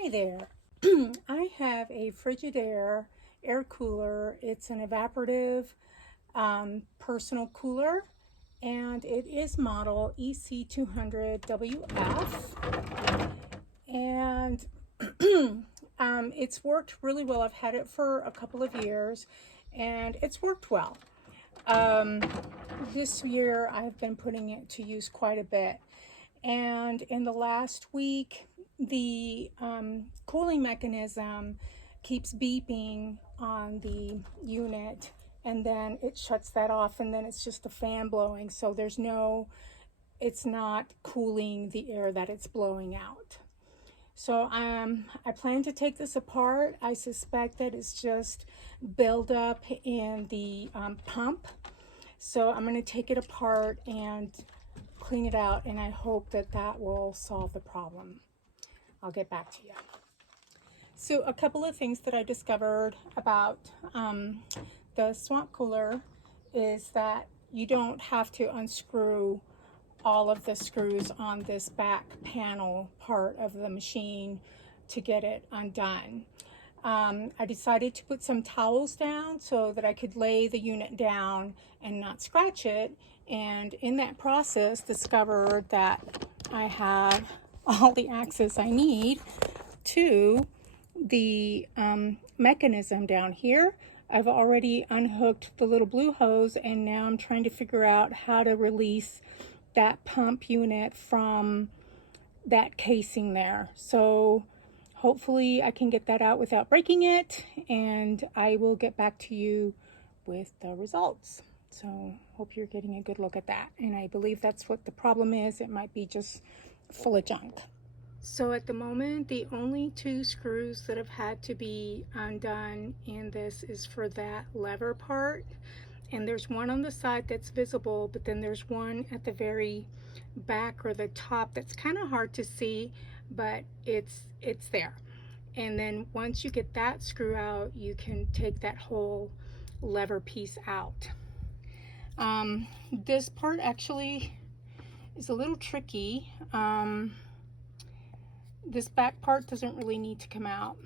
Hi there. I have a Frigidaire air cooler. It's an evaporative personal cooler, and it is model EC200WF. And it's worked really well. I've had it for a couple of years, and it's worked well. This year I've been putting it to use quite a bit. And in the last week, the cooling mechanism keeps beeping on the unit, and then it shuts that off, and then it's just the fan blowing. So it's not cooling the air that it's blowing out. So I plan to take this apart. I suspect that it's just buildup in the pump. So I'm going to take it apart and clean it out, and I hope that that will solve the problem. I'll get back to you. So a couple of things that I discovered about the swamp cooler is that you don't have to unscrew all of the screws on this back panel part of the machine to get it undone. I decided to put some towels down so that I could lay the unit down and not scratch it, and in that process discovered that I have all the access I need to the mechanism down here. I've already unhooked the little blue hose, and now I'm trying to figure out how to release that pump unit from that casing there. So hopefully I can get that out without breaking it, and I will get back to you with the results. So hope you're getting a good look at that. And I believe that's what the problem is. It might be just full of junk. So at the moment, the only two screws that have had to be undone in this is for that lever part. And there's one on the side that's visible, but then there's one at the very back or the top that's kind of hard to see, but it's there. And then once you get that screw out, you can take that whole lever piece out. This part actually is a little tricky. This back part doesn't really need to come out.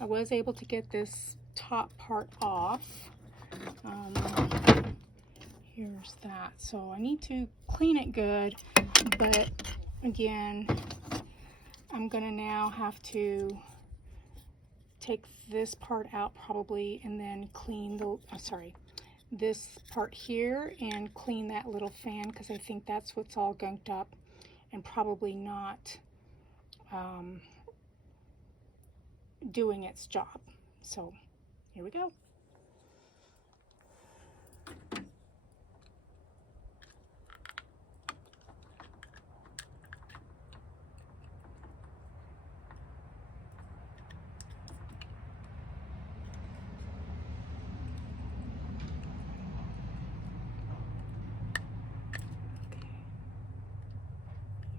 I was able to get this top part off. Here's that. So I need to clean it good, but again, I'm gonna now have to take this part out probably, and then clean this part here and clean that little fan, because I think that's what's all gunked up and probably not doing its job. So here we go.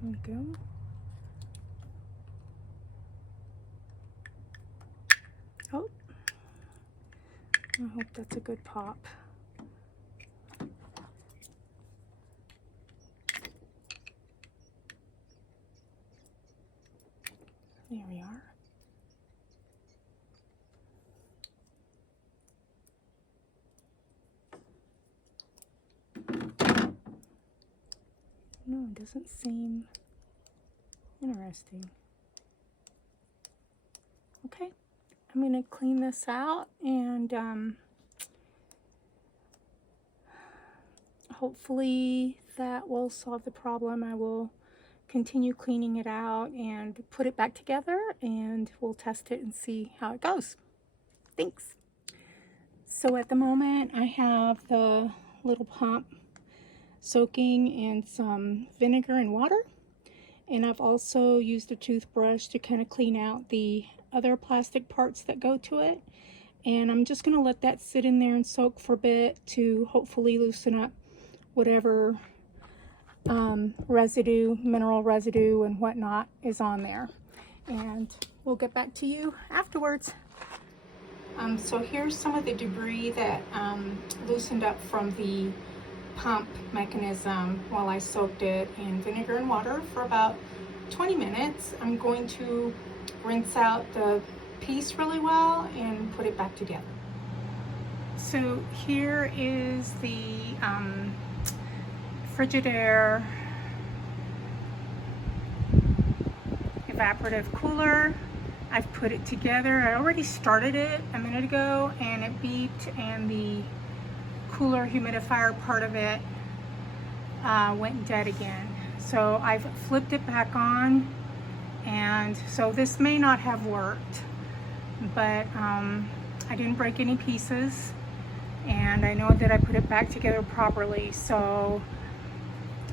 Here we go. Oh, I hope that's a good pop. There we are. No, it doesn't seem interesting. Okay, I'm going to clean this out, and hopefully that will solve the problem. I will continue cleaning it out and put it back together, and we'll test it and see how it goes. Thanks. So at the moment, I have the little pump soaking in some vinegar and water, and I've also used a toothbrush to kind of clean out the other plastic parts that go to it, and I'm just going to let that sit in there and soak for a bit to hopefully loosen up whatever residue, mineral residue and whatnot is on there, and we'll get back to you afterwards. So here's some of the debris that loosened up from the pump mechanism while I soaked it in vinegar and water for about 20 minutes. I'm going to rinse out the piece really well and put it back together. So here is the Frigidaire Evaporative cooler. I've put it together. I already started it a minute ago and it beeped, and the cooler humidifier part of it went dead again. So I've flipped it back on, and so this may not have worked, but I didn't break any pieces, and I know that I put it back together properly. So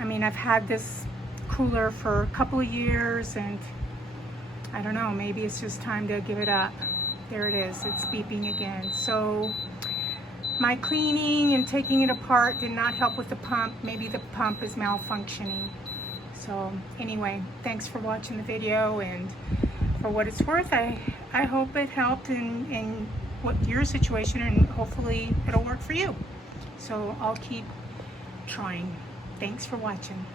I mean, I've had this cooler for a couple of years, and I don't know, maybe it's just time to give it up. There it is, it's beeping again. So my cleaning and taking it apart did not help with the pump. Maybe the pump is malfunctioning. So anyway, thanks for watching the video, and for what it's worth, I hope it helped in what your situation, and hopefully it'll work for you. So I'll keep trying. Thanks for watching.